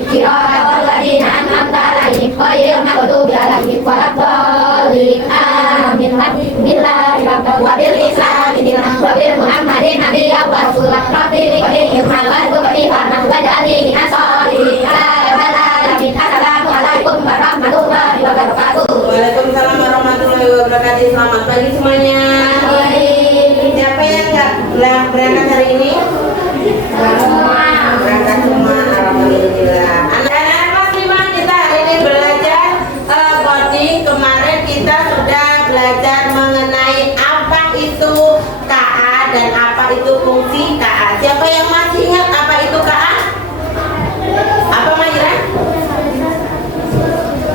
صراط الذين أنعمت عليهم غير المغضوب عليهم ولا الضالين آمين بالله ربا وبالإسلام دينا وبمحمد نبيا ورسولا ربي بهم وارزقني فهما واجعلني من الصالحين يا رب العالمين السلام عليكم ورحمة الله وبركاته. Waalaikumsalam warahmatullahi wabarakatuh. Selamat pagi semuanya. Siapa yang nggak berangkat hari ini? Berangkat semua, alhamdulillah. Anak-anak kelas 5 kita hari ini belajar coding. Kemarin kita sudah belajar mengenai apa itu KA dan apa itu fungsi KA. Siapa yang masih ingat apa itu KA? Apa Maira?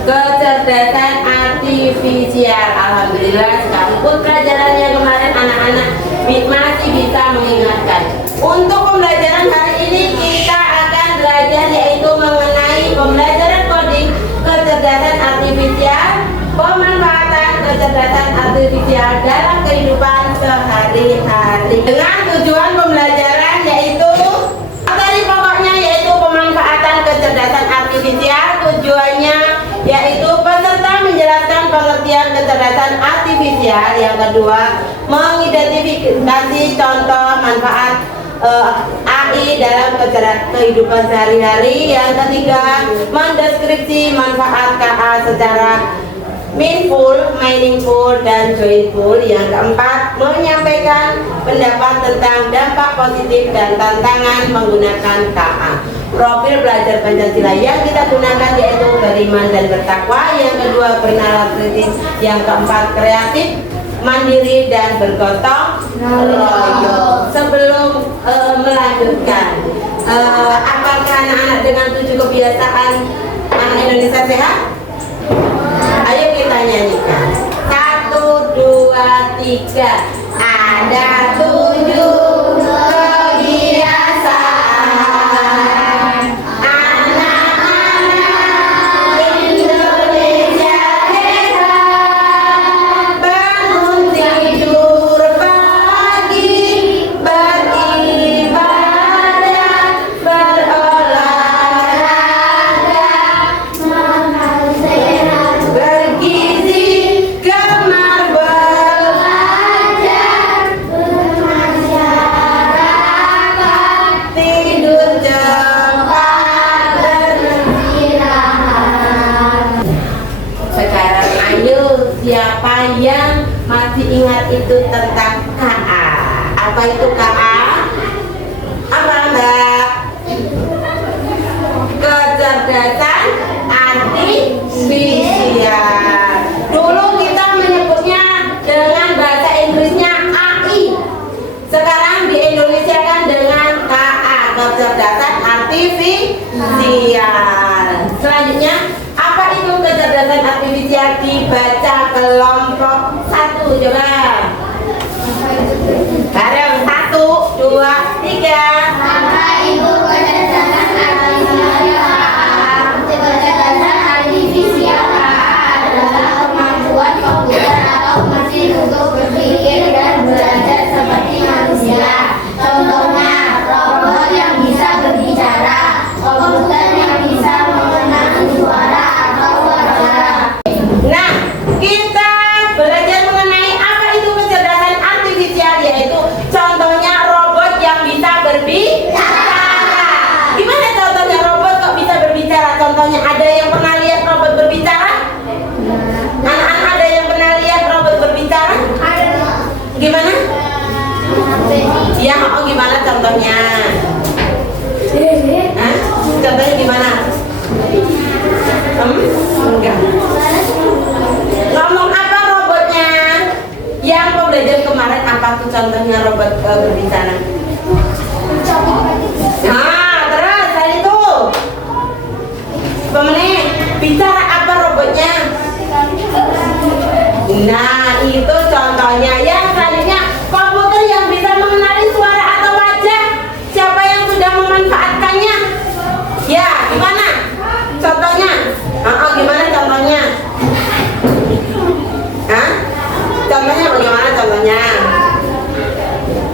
Kecerdasan artifisial. Alhamdulillah, sekalipun pelajarannya kemarin anak-anak masih bisa mengingatkan. Untuk pembelajaran hari ini kita akan belajar yaitu mengenai pembelajaran coding kecerdasan artifisial, pemanfaatan kecerdasan artifisial dalam kehidupan sehari-hari. Dengan tujuan pembelajaran yaitu materi pokoknya yaitu pemanfaatan kecerdasan artifisial. Tujuannya yaitu peserta menjelaskan pengertian kecerdasan artifisial. Yang kedua, mengidentifikasi contoh manfaat AI dalam kehidupan sehari-hari. Yang ketiga, mendeskripsi manfaat KA secara meaningful, dan joyful. Yang keempat, menyampaikan pendapat tentang dampak positif dan tantangan menggunakan KA. Profil belajar Pancasila yang kita gunakan yaitu beriman dan bertakwa. Yang kedua, bernalar kritis. Yang keempat, kreatif, mandiri, dan bergotong royong. Sebelum melanjutkan, apakah anak-anak dengan 7 kebiasaan anak Indonesia sehat? Ayo kita nyanyikan. 1, 2, 3. Ada 7 kebiasaan anak-anak Indonesia sehat. Bangun tidur pagi, beribadah, berolahraga, makan sehat, bergizi, gemar belajar, bermasyarakat, tidur cepat, beristirahat. Sekarang ayo, siapa yang masih ingat itu tentang KA? Apa itu KA? Apa Mbak? Kecerdasan artifisial. Dulu kita menyebutnya dengan bahasa Inggrisnya AI. Sekarang di Indonesia kan dengan KA, kecerdasan artifisial. Selanjutnya, apa itu kecerdasan artifisial? Dibaca kelompok 1, coba. Bareng 1, 2, 3. Apa itu kecerdasan artifisial? Kecerdasan artifisial adalah kemampuan komputer atau mesin untuk berpikir dan belajar seperti manusia. Contohnya, robot yang bisa berbicara, komputer yang bisa mengenali suara atau warna. Nah, kita belajar mengenai apa itu kecerdasan artifisial, yaitu contohnya robot yang bisa berbicara. Gimana contohnya robot kok bisa berbicara? Contohnya, ada yang pernah lihat robot berbicara? Anak-anak ada yang pernah lihat robot berbicara? Gimana? Ya, gimana contohnya? Hah? Contohnya gimana? Enggak. Ngomong apa robotnya? Yang pembelajaran kemarin apa tuh contohnya robot berbicara? Nah, terus tadi tuh pemenang bicara apa robotnya? Nah, itu contohnya. Yang selanjutnya, komputer yang bisa mengenali suara atau wajah. Siapa yang sudah memanfaatkannya? Ya, gimana? Contohnya? Gimana contohnya? Hah? Contohnya bagaimana contohnya?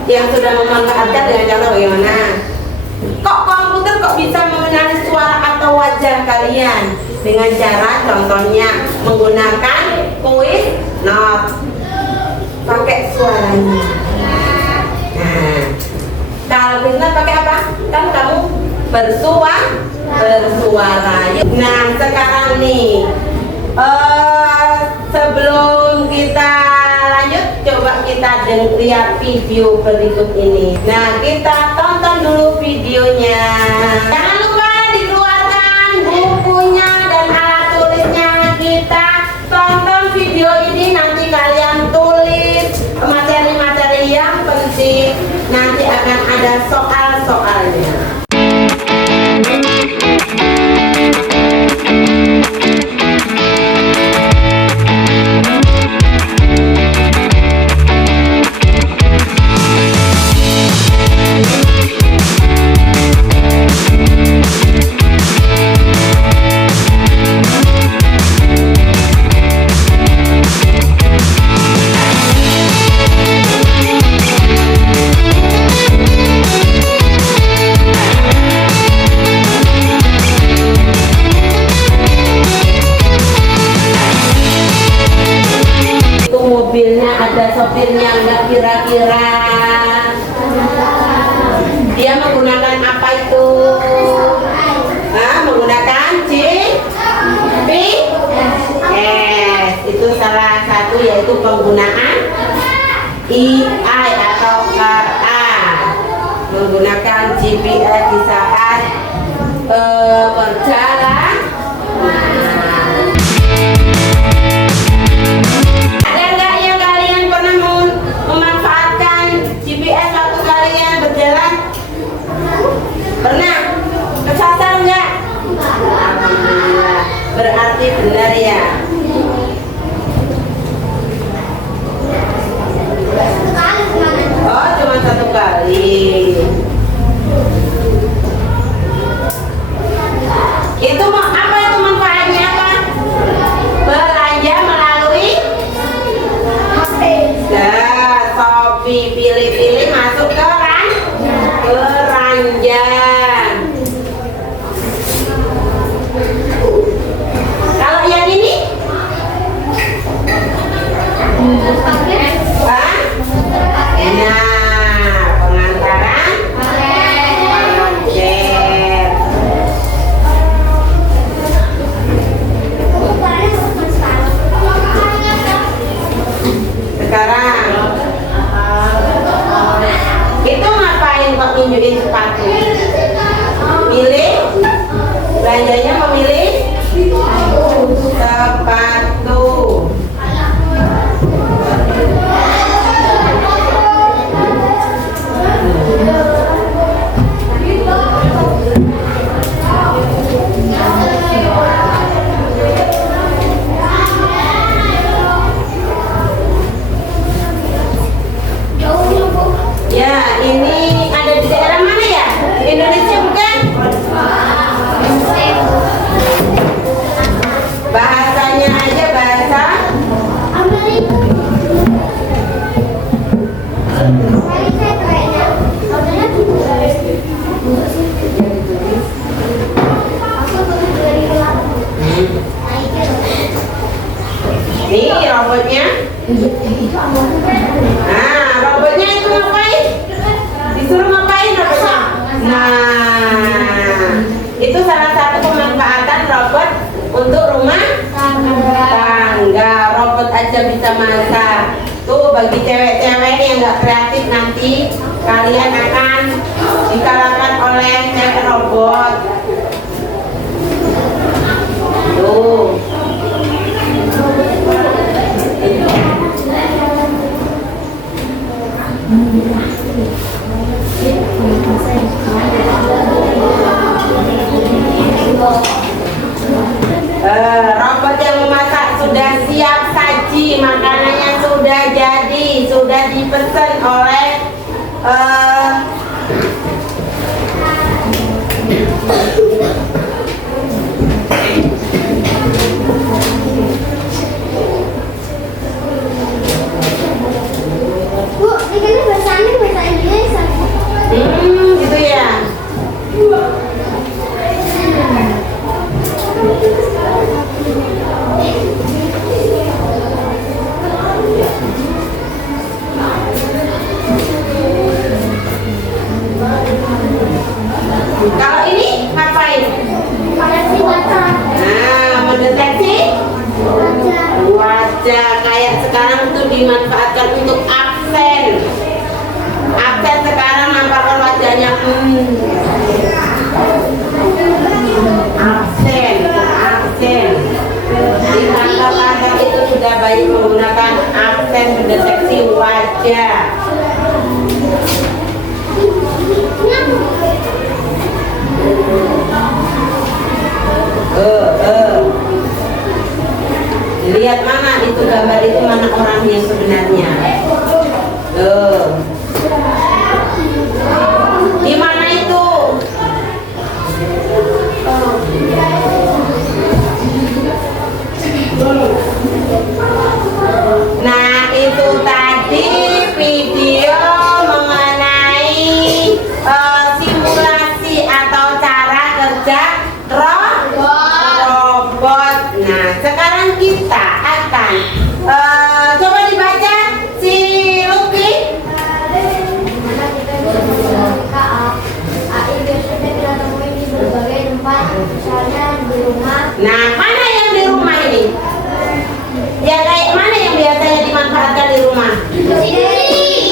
Yang sudah memanfaatkan dengan contoh bagaimana? Kok komputer kok bisa mengenali suara atau ajar kalian dengan cara contohnya menggunakan quiz note pakai suaranya. Nah, kalau quiz note pakai apa? Kan kamu bersuara. Nah, sekarang nih sebelum kita lanjut, coba kita lihat video berikut ini. Nah, kita tonton dulu videonya. Jangan lupa dikeluarkan bukunya dan alat tulisnya. Kita tonton video ini, nanti kalian tulis materi-materi yang penting. Nanti akan ada soal-soalnya. Mobilnya ada sopirnya enggak kira-kira? Dia menggunakan apa itu? Menggunakan GPS. Itu salah satu, yaitu penggunaan EI atau KA, menggunakan GPS di saat perjalanan. Pernah? Kesasar enggak? Alhamdulillah. Berarti benar ya. Oh, cuma satu kali. Itu apa itu manfaatnya apa? Belanja melalui HP. Nah, Shopee, pilih-pilih masuk ke keranjang. Kalau yang ini? Nah, pengantaran paket. Sekarang itu ngapain kok nunjukin sepatu? Milih, belanjanya memilih sepatu. Ya, ini ada di daerah mana ya? Indonesia bukan? Bahasanya aja bahasa ini robotnya. Nah, robotnya itu ngapain? Disuruh ngapain robotnya? Nah, itu salah satu pemanfaatan robot untuk rumah tangga. Robot aja bisa masak. Tuh, bagi cewek-cewek yang nggak kreatif, nanti kalian akan dikalahkan oleh cewek robot. Tuh. Robot yang memasak sudah siap saji, makanannya sudah jadi, sudah dipesan oleh Bu, ini bahasanya bahasa Indonesia. gitu ya. wajah. Kayak sekarang itu dimanfaatkan untuk absen. Absen sekarang nampakkan wajahnya. Absen. Di kantor-kantor itu sudah banyak menggunakan absen mendeteksi wajah. Lihat mana itu gambar itu, mana orangnya sebenarnya. Di mana itu? Nah, itu tadi video mengenai simulasi atau cara kerja robot. Nah, sekarang kita akan coba dibaca si Lucky. Nah, mana yang di rumah ini? Ya, kayak mana yang biasanya dimanfaatkan di rumah?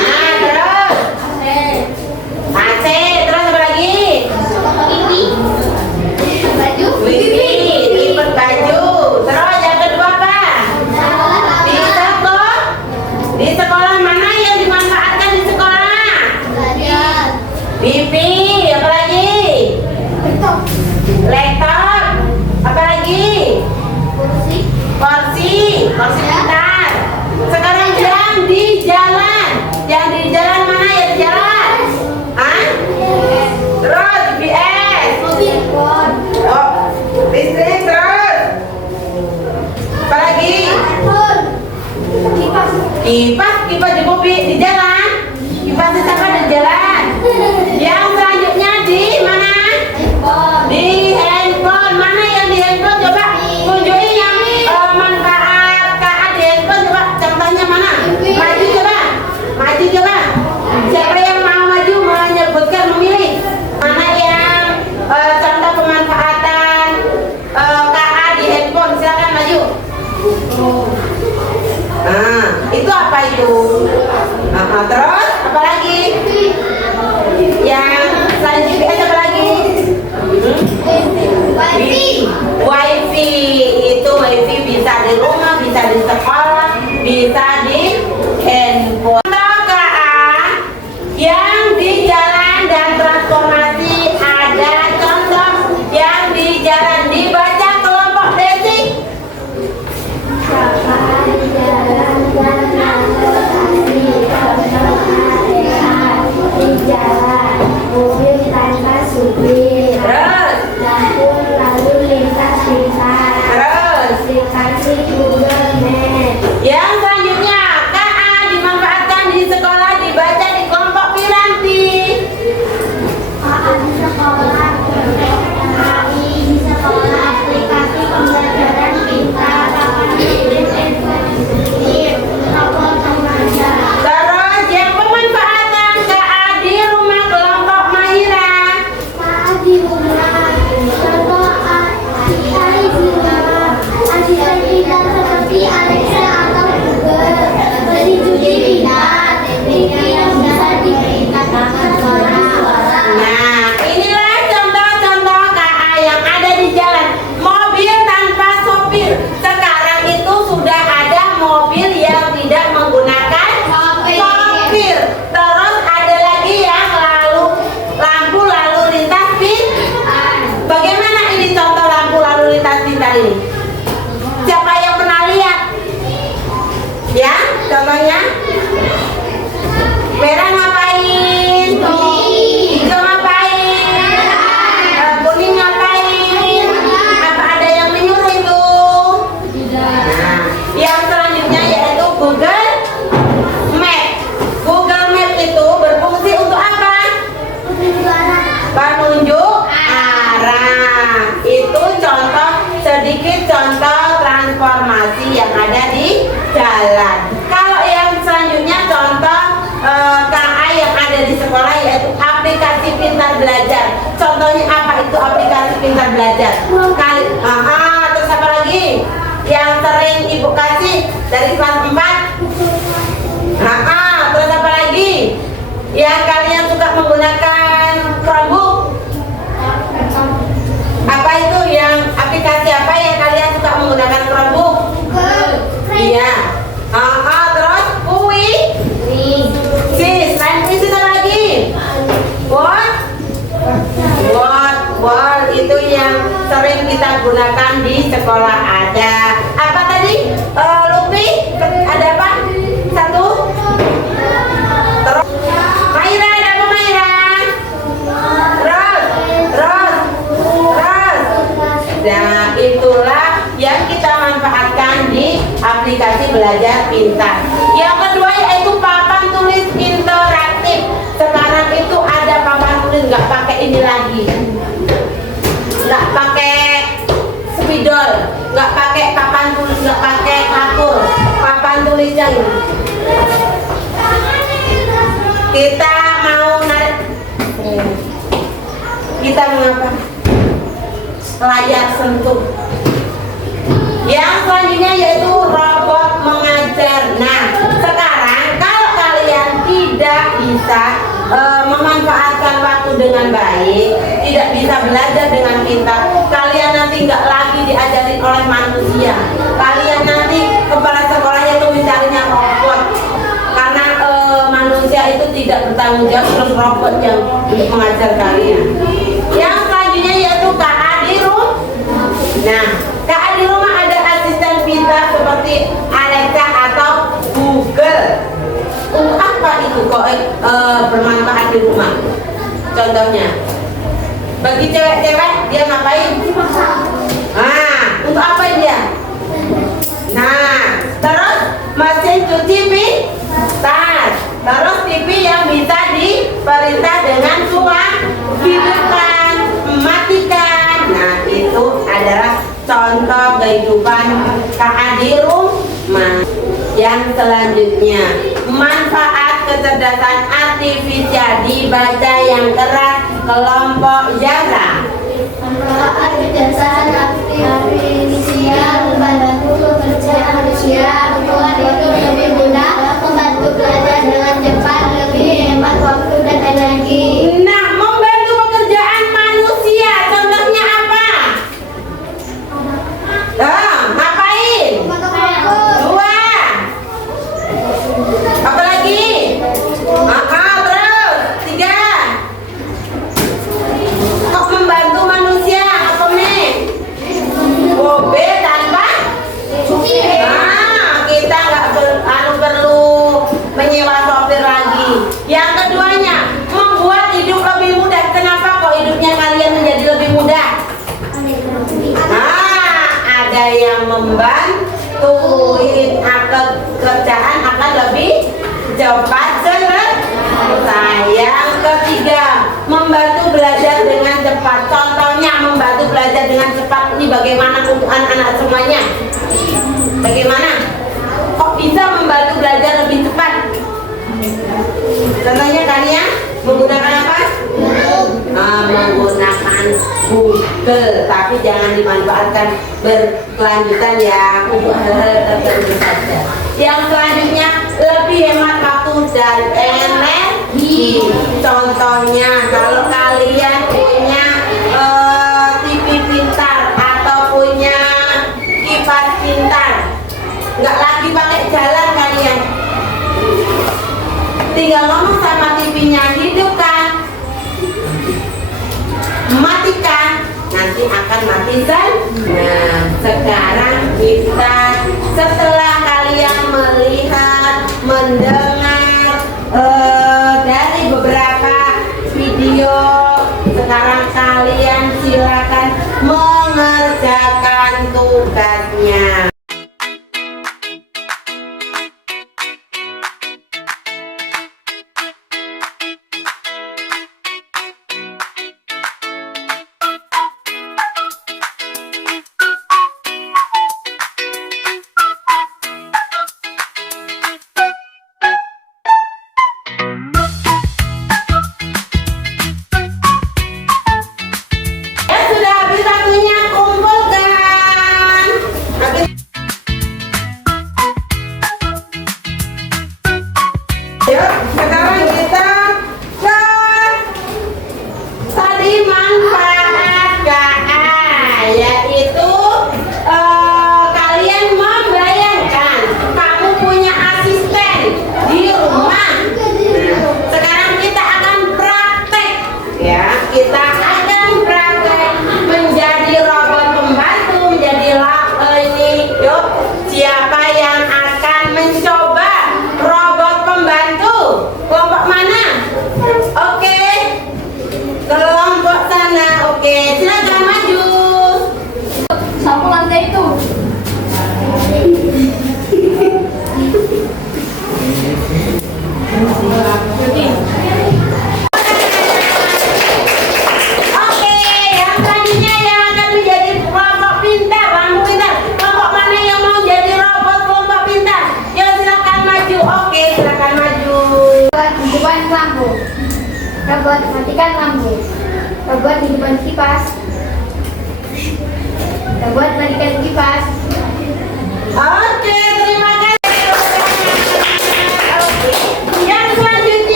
Nah, terus AC, terus apa lagi? Wifi, lipat baju. Terus yang kedua apa? Di sekolah mana yang dimanfaatkan di sekolah? TV, apa lagi? Laptop, apa lagi? Kursi pintar. Sekarang yang di jalan mana ya di jalan? Terus GPS. Oh, listrik terus. Apa lagi? Kipas di mobil di jalan. Kipas di sana di jalan. Yang selanjutnya di mana? Di handphone. Mana yang di handphone? Coba tunjukin yang manfaat KA di handphone. Coba contohnya mana? Maju coba. Siapa yang mau maju, menyebutkan, memilih mana yang contoh pemanfaatan KA di handphone? Silakan maju. Nah, itu apa itu? Terus apa lagi? Yang selanjutnya apa lagi? Wifi. Itu wifi bisa di rumah, bisa di sekolah, bisa di handphone. Yang di jalan dan transportasi ada contoh yang di jalan, dibaca kelompok Desi. Mobil tanpa supir, dapur lalu lintas aplikasi Google Maps. Yang selanjutnya KA dimanfaatkan di sekolah, dibaca di kelompok piranti. Di sekolah, di sekolah aplikasi pembelajaran pintar, rapor remaja. Terus yang pemanfaatan KA di rumah, kelompok Mahira. Di rumah, contoh asisten di rumah, asisten pintar seperti Alexa atau Google, mesin cuci pintar, TV yang bisa dipindahkan suara. Nah, inilah contoh-contoh KA yang ada di jalan. Mobil tanpa sopir. Sekarang itu sudah ada mobil yang tidak menggunakan sopir. Terus ada lagi yang lampu lalu lintas pintar. Bagaimana ini contoh lampu lalu lintas pintar ini? Siapa yang pernah lihat? Ya, contohnya merah ngapain? Hijau ngapain? Kuning ngapain? Apa ada yang menyuruh itu? Nah, yang selanjutnya yaitu Google Map. Google Map itu berfungsi untuk apa? Penunjuk arah. Itu sedikit contoh transformasi yang ada di jalan. Kalau yang selanjutnya contoh KA yang ada di sekolah yaitu aplikasi pintar belajar. Contohnya apa itu aplikasi pintar belajar? Terus apa lagi yang sering Ibu kasih? dari kelas 4. Terus apa lagi? Yang kalian suka menggunakan Chromebook? Apa itu yang aplikasi apa yang kalian suka menggunakan Chromebook? Iya. Terus UI? Selain itu apa lagi? Word itu yang sering kita gunakan di sekolah. Ada apa tadi? Lupi? Ada apa? Satu? Terus Maira, ada apa Maira? Terus. Nah, itulah yang kita manfaatkan di aplikasi Belajar Pintar. Yang kedua yaitu papan tulis interaktif. Sekarang itu ada papan tulis, nggak pakai ini lagi, nggak pakai spidol, nggak pakai papan tulis, nggak pakai kalkul, papan tulis yang kita mau narik, kita mengapa layar sentuh. Yang selanjutnya yaitu robot mengajar. Nah, sekarang kalau kalian tidak bisa memanfaatkan waktu dengan baik, tidak bisa belajar dengan pintar, kalian nanti nggak lagi diajarin oleh manusia. Kalian nanti kepala sekolahnya itu mencarinya robot, karena manusia itu tidak bertanggung jawab, terus robot yang mengajar kalian. Yang selanjutnya yaitu KA di rumah. Nah, KA di rumah ada asisten pintar seperti Alexa atau Google. Untuk apa itu kok bermanfaat di rumah? Contohnya, bagi cewek-cewek dia ngapain? Untuk apa dia? Nah, terus mesin cuci pintar. Terus TV yang bisa diperintah dengan suara, hidupkan, matikan. Nah, itu adalah contoh kehidupan KA di rumah. Yang selanjutnya, manfaat kecerdasan artifisial dibaca yang keras kelompok Zara. Manfaat kecerdasan artifisial membantu pekerjaan manusia untuk lebih mudah, membantu belajar dengan cepat, lebih hemat waktu dan energi. Nah, membantu pekerjaan manusia, contohnya apa? Ngapain? Dua. Apa lagi? Terus tiga. Kok membantu manusia apa nih? Mobil tanpa kita nggak perlu menyewa sopir lagi. Yang keduanya, membuat hidup lebih mudah. Kenapa kok hidupnya kalian menjadi lebih mudah? Ada yang membantu, kerjaan akan lebih cepat selesai. Yang ketiga, membantu belajar dengan cepat. Contohnya membantu belajar dengan cepat ini bagaimana untuk anak-anak semuanya? Bagaimana? Kok bisa membantu belajar lebih cepat? Contohnya kalian menggunakan apa? Menggunakan Google, tapi jangan dimanfaatkan berkelanjutan ya, untuk hal-hal tertentu saja. Yang selanjutnya, lebih hemat waktu dan energi. Contohnya, kalau kalian punya TV pintar atau punya kipas pintar, nggak lagi pakai jalan kalian, tinggal ngomong sama TV-nya, hidupkan, matikan, nanti akan mati kan? Nah, sekarang kita setelah kalian melihat, mendengar dari beberapa video, sekarang kalian silakan mengerjakan tugasnya.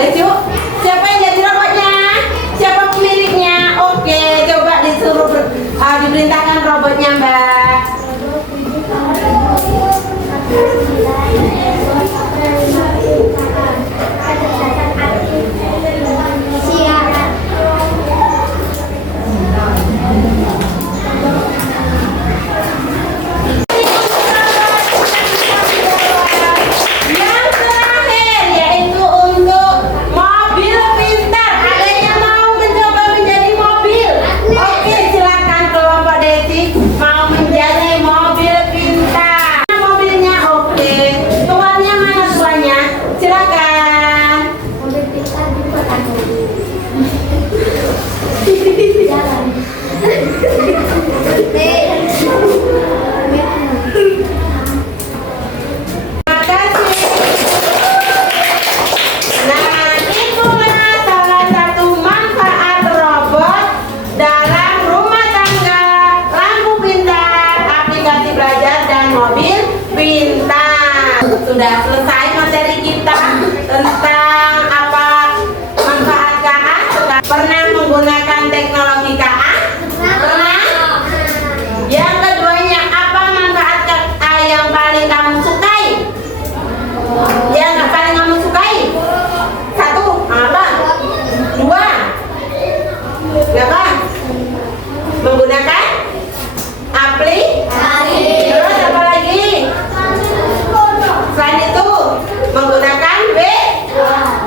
Boleh yuk. Siapa yang jadi robotnya? Siapa pemiliknya? Oke, coba disuruh diperintahkan robotnya, Mbak. Sudah selesai materi kita tentang apa manfaat KA. Pernah menggunakan teknologi KA? Pernah? Yang keduanya, apa manfaat KA yang paling kamu sukai? Yang paling kamu sukai? Satu, apa? Dua? Kenapa? Menggunakan aplikasi. Terus apa lagi? Selain itu menggunakan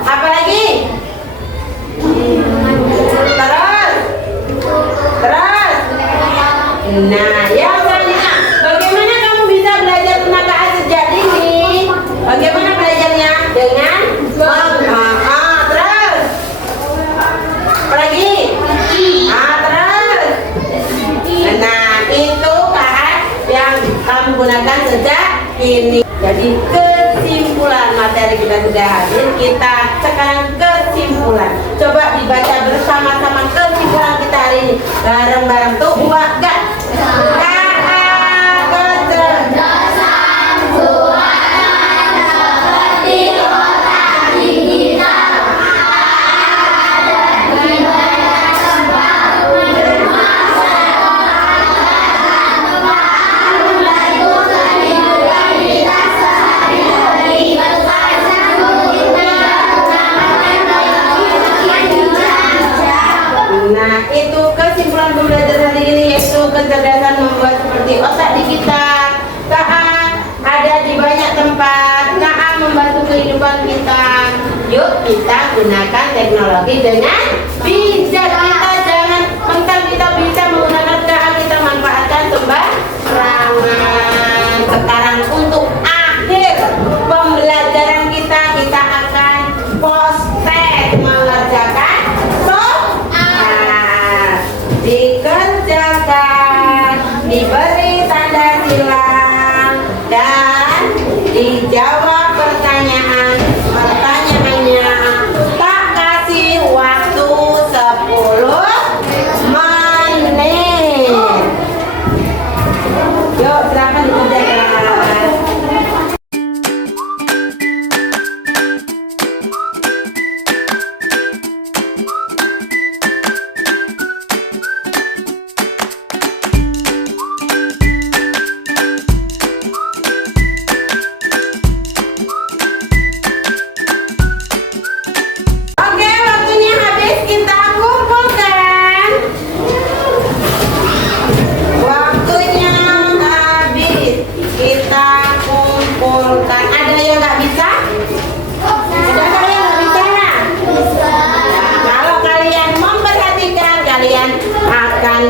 apa lagi? Terus. Nah, yang selanjutnya, bagaimana kamu bisa belajar tentang KA sejak dini? Bagaimana belajarnya? Dengan terus. Apa lagi? Terus. Nah, itu KA yang kamu gunakan sejak ini. Jadi kesimpulan materi kita sudah habis. Kita sekarang kesimpulan. Coba dibaca bersama-sama kesimpulan kita hari ini. Bareng-bareng tuh buat gak? Nah, itu kesimpulan pembelajaran hari ini, yaitu kecerdasan membuat seperti otak di kita. KA ada di banyak tempat. KA membantu kehidupan kita. Yuk kita gunakan teknologi dengan bijak. Kita jangan mentang kita bisa menggunakan KA, kita manfaatkan sembarangan. Sekarang untuk akhir pembelajaran kita akan pospek mengerjakan dikerjakan, diberi tanda silang, dan dijawab pertanyaannya. Tak kasih waktu 10 menit. Yuk silakan dikerjakan.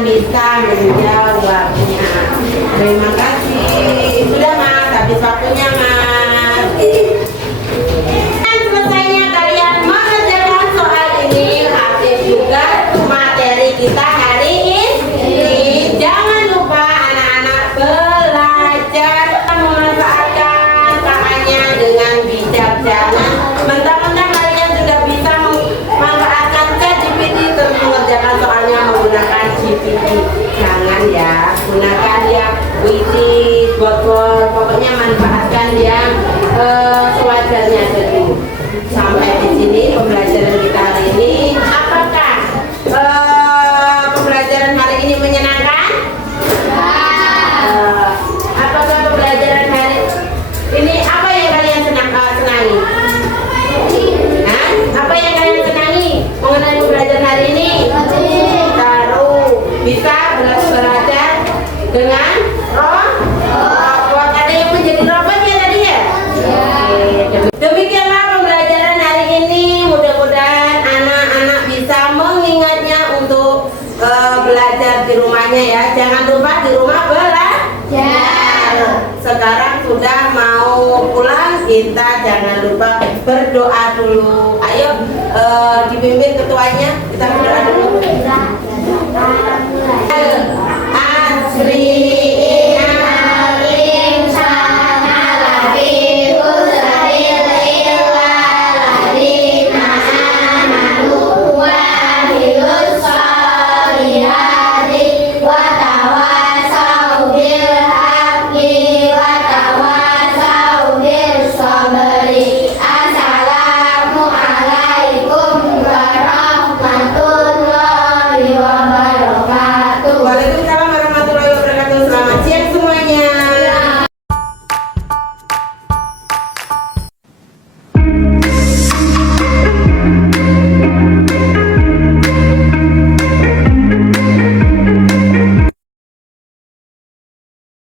Bisa menjawabnya. Terima kasih. Sudah Mas, habis waktunya Mas. Dan selesainya kalian mengerjakan soal ini, habis juga materi kita hari ini. Jangan lupa anak-anak belajar memanfaatkan KA-nya dengan bijak. Jangan mentang-mentang kalian sudah bisa memanfaatkan ChatGPT untuk mengerjakan soalnya menggunakan GPT. Jangan ya, gunakan yang wiki, pokoknya manfaatkan yang sewajarnya dulu. Sampai di sini. sini pembelajaran kita hari ini. Apakah pembelajaran hari ini menyenangkan? Apakah pembelajaran hari ini apa yang kalian senangi? Hah? Apa yang kalian senangi mengenai pembelajaran hari ini? Bisa belajar dengan roh. Ada yang menjadi robotnya tadi ya? Demikianlah pembelajaran hari ini. Mudah-mudahan anak-anak bisa mengingatnya untuk belajar di rumahnya ya. Jangan lupa di rumah belajar. Sekarang sudah mau pulang, kita jangan lupa berdoa dulu. Ayo dipimpin ketuanya, kita berdoa dulu.